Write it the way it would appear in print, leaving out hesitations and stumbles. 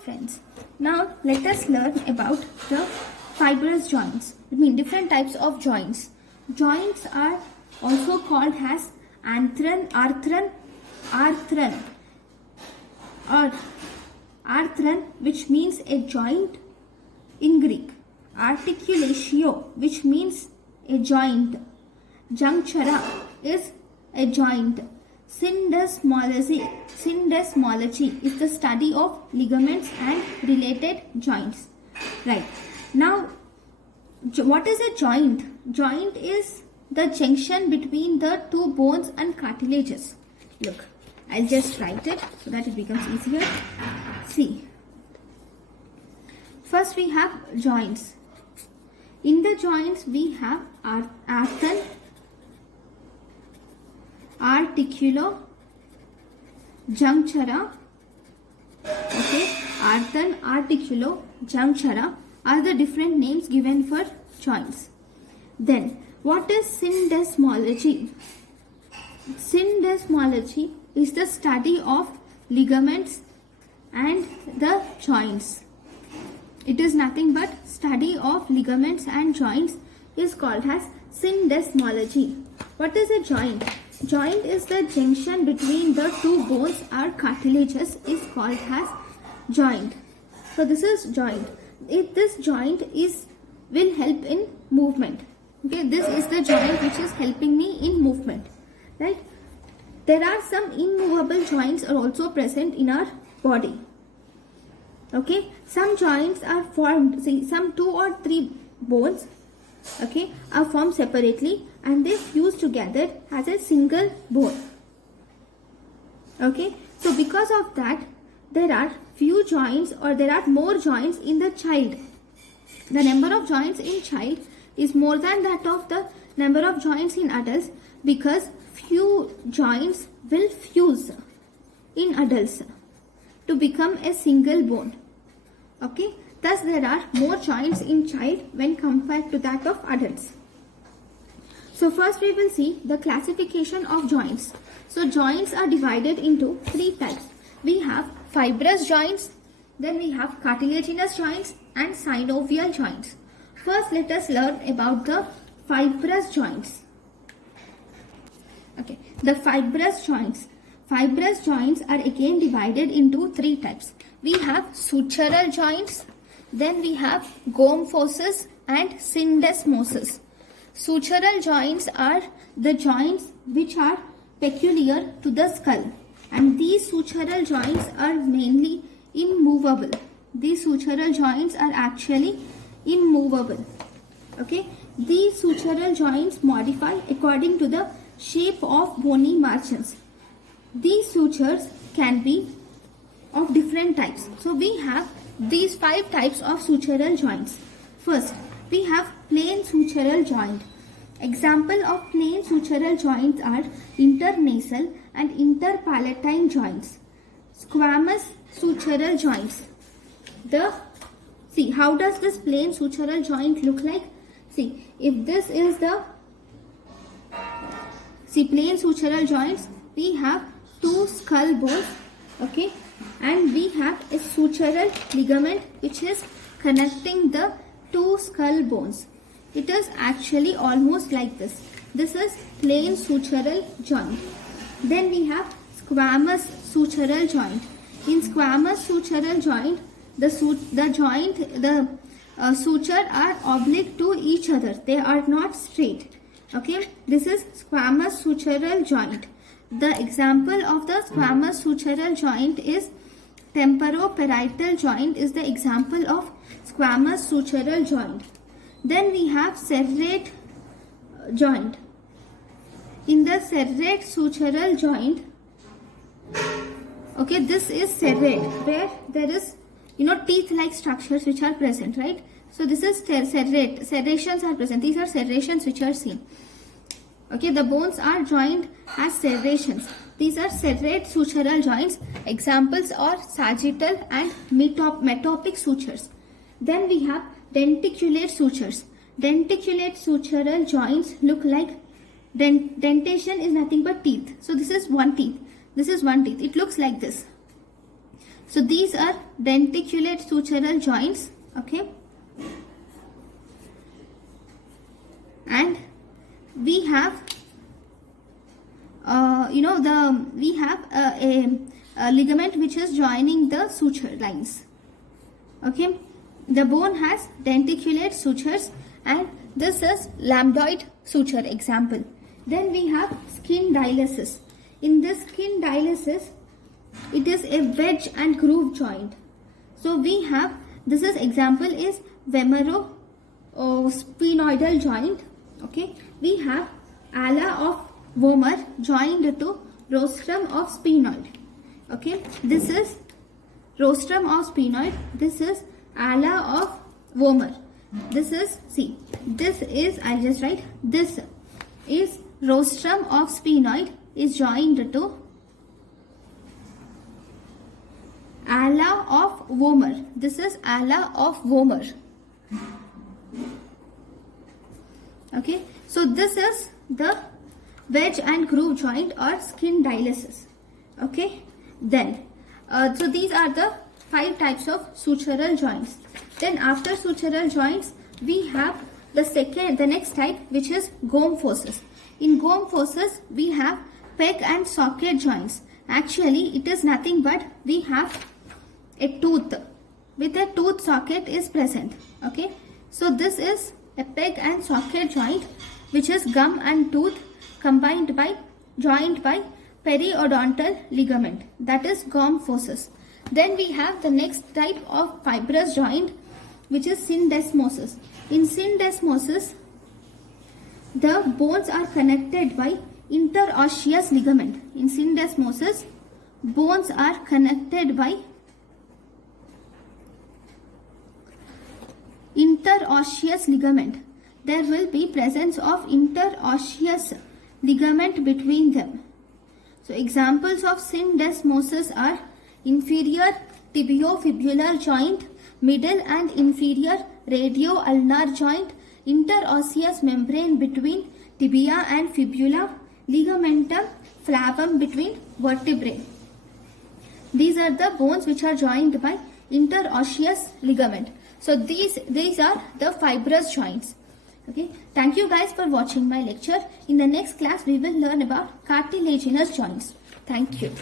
friends, now let us learn about the fibrous joints. I mean different types of joints. Joints are also called as arthron, or arthron, which means a joint in Greek. Articulatio, which means a joint. Junctura is a joint. Syndesmology is the study of ligaments and related joints. Right. Now, what is a joint? Joint is the junction between the two bones and cartilages. Look, I'll just write it so that it becomes easier. See. First we have joints. In the joints we have arthron, articulo, junctura. Okay, arthron, articulo, junctura are the different names given for joints. Then, what is syndesmology? Syndesmology is the study of ligaments and the joints. It is nothing but study of ligaments and joints is called as syndesmology. What is a joint? Joint is the junction between the two bones or cartilages is called as joint. So this is joint. This joint will help in movement. Okay, this is the joint which is helping me in movement. Right? There are some immovable joints are also present in our body. Okay, some joints are formed, see, some 2 or 3 bones, okay, are formed separately and they fuse together as a single bone. Okay, so because of that, there are few joints or there are more joints in the child. The number of joints in child is more than that of the number of joints in adults because few joints will fuse in adults to become a single bone. Okay, thus there are more joints in child when compared to that of adults. So first we will see the classification of joints. So joints are divided into 3 types. We have fibrous joints, then we have cartilaginous joints and synovial joints. First let us learn about the fibrous joints. Okay, the fibrous joints. Fibrous joints are again divided into 3 types. We have sutural joints, then we have gomphosis and syndesmosis. Sutural joints are the joints which are peculiar to the skull, and these sutural joints are mainly immovable. These sutural joints are actually immovable. Okay, these sutural joints modify according to the shape of bony margins. These sutures can be of different types. So we have these 5 types of sutural joints. First, we have plain sutural joint. Example of plain sutural joints are internasal and interpalatine joints. Squamous sutural joints. See, how does this plain sutural joint look like? See, if this is the plain sutural joints, we have 2 skull bones, okay, and we have a sutural ligament which is connecting the 2 skull bones. It is actually almost like this. This is plain sutural joint. Then we have squamous sutural joint. In squamous sutural joint, the suture are oblique to each other. They are not straight. Okay, this is squamous sutural joint. The example of the squamous sutural joint is temporoparietal joint is the example of squamous sutural joint. Then we have serrate joint. In the serrate sutural joint, okay, this is serrate where there is teeth-like structures which are present, right? So this is serrate. Serrations are present. These are serrations which are seen. Okay, the bones are joined as serrations. These are serrate sutural joints. Examples are sagittal and metopic sutures. Then we have denticulate sutures. Denticulate sutural joints look like dentation is nothing but teeth. So this is one teeth. This is one teeth. It looks like this. So these are denticulate sutural joints. Okay. And we have we have a ligament which is joining the suture lines. Okay, the bone has denticulate sutures, and this is lambdoid suture example. Then we have skin dialysis. In this skin dialysis, it is a wedge and groove joint. So we have, this is example is femoro-sphenoidal joint. Okay, we have ala of vomer joined to rostrum of sphenoid. Okay, this is rostrum of sphenoid. This is ala of vomer. This is, see, this is, I'll just write, this is rostrum of sphenoid is joined to ala of vomer. This is ala of vomer. Okay, so this is the wedge and groove joint or skin dialysis. Okay, then so these are the 5 types of sutural joints. Then after sutural joints, we have the next type, which is gum forces. In gum forces, we have peg and socket joints. Actually, it is nothing but we have a tooth with a tooth socket is present. Okay, so this is a peg and socket joint, which is gum and tooth joined by periodontal ligament, that is gum forces. Then we have the next type of fibrous joint, which is syndesmosis. In syndesmosis, the bones are connected by interosseous ligament. In syndesmosis, bones are connected by interosseous ligament. There will be presence of interosseous ligament between them. So examples of syndesmosis are inferior tibiofibular joint, middle and inferior radio-ulnar joint, interosseous membrane between tibia and fibula, ligamentum flavum between vertebrae. These are the bones which are joined by interosseous ligament. So these are the fibrous joints. Okay, thank you guys for watching my lecture. In the next class, we will learn about cartilaginous joints. Thank you.